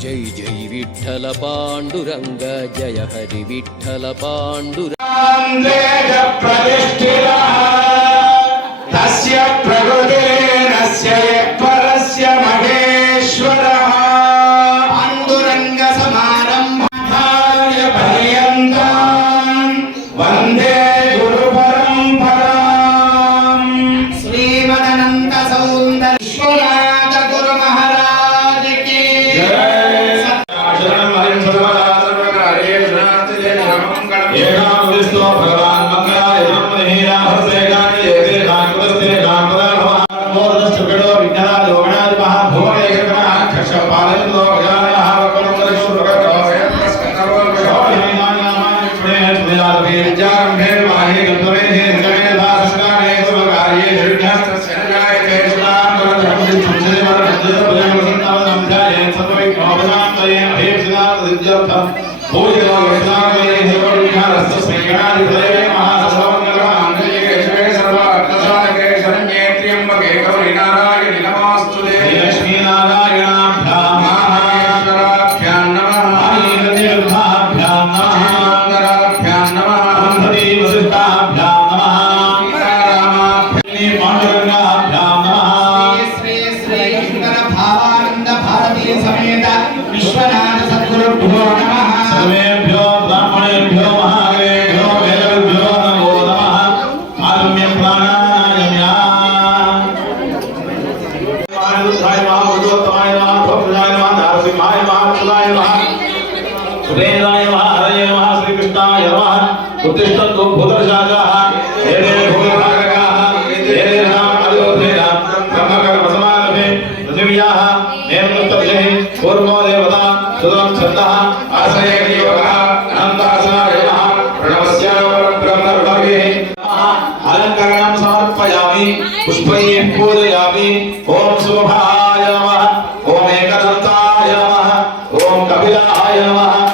జై జై విఠల పాండురంగ జయ హరి విఠల పాండురంగ ప్రగతి Yeah, I'm just. Shri नरसिंहाय नमः। शिवाय नमः सुरेन्द्राय नमः हरये नमः श्रीकृष्णाय नमः। उत्तिष्ठन्तु हे शिवाय नमः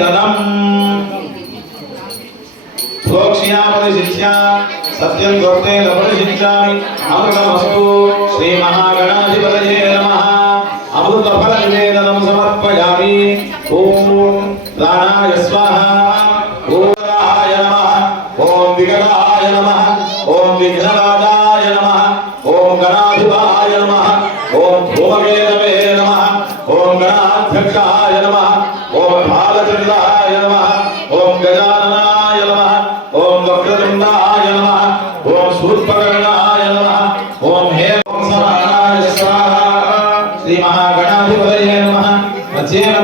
తదం ప్రోక్ష్యామని శిక్ష సత్యం గొప్పే ఉపనిషించామి అమృతమస్తు శ్రీ మహాగణాధిపతయే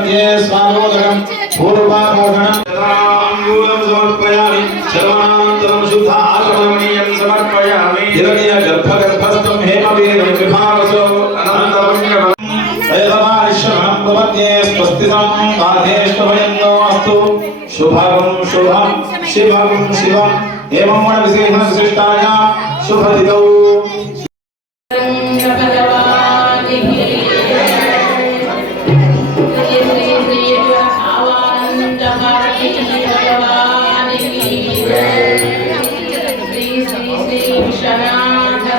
मध्ये स्वानोदकम् पूर्वामोहनम् तदाम्बूलम् समर्पयामि सर्वानन्तरम् शुद्ध आचमनीयम् समर्पयामि। हिरण्य गर्भगर्भस्थम् हेमवीरम् विभावसो अनन्तरम् ऐलमानिश्वरम् भवत्ये स्वस्तिसम् बाधेष्वभयन्नो अस्तु शुभम् शुभम् शिवम् शिवम्। एवं वनविशेषणविशिष्टायाम् शुभदितौ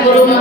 volumen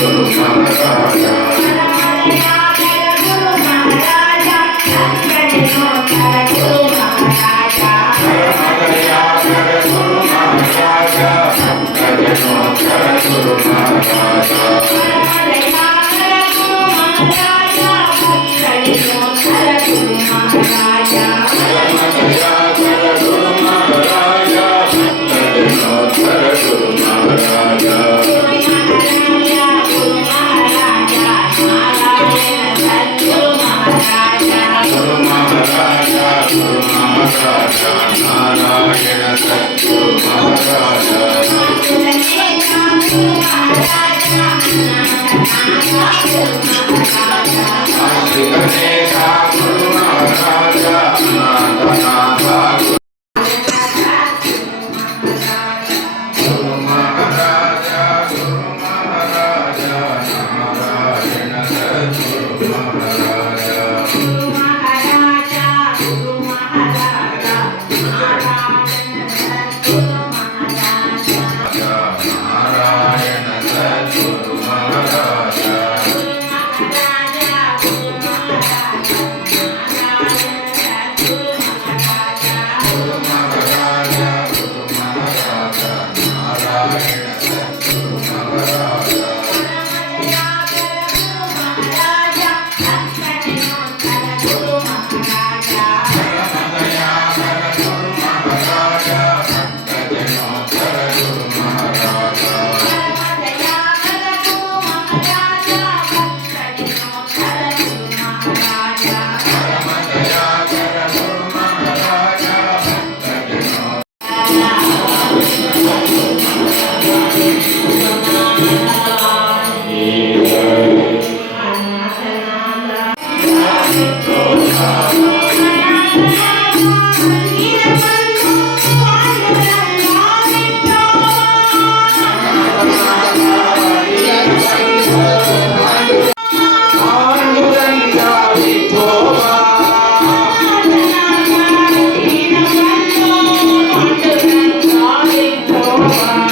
の花が Thank you.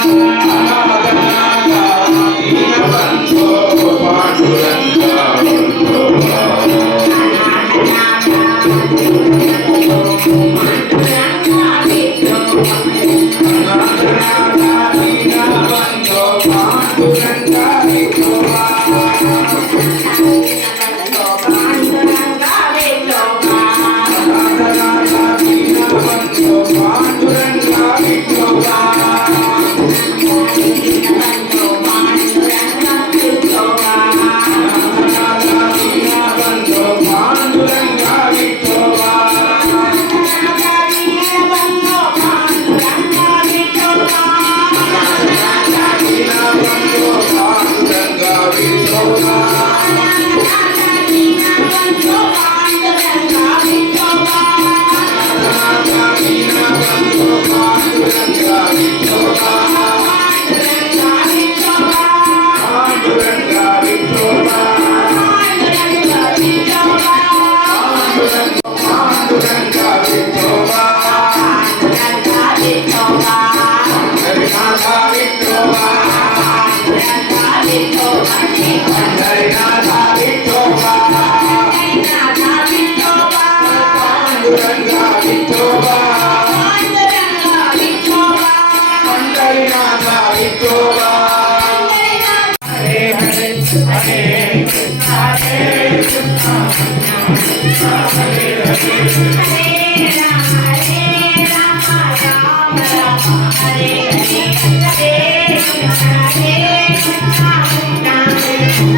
you.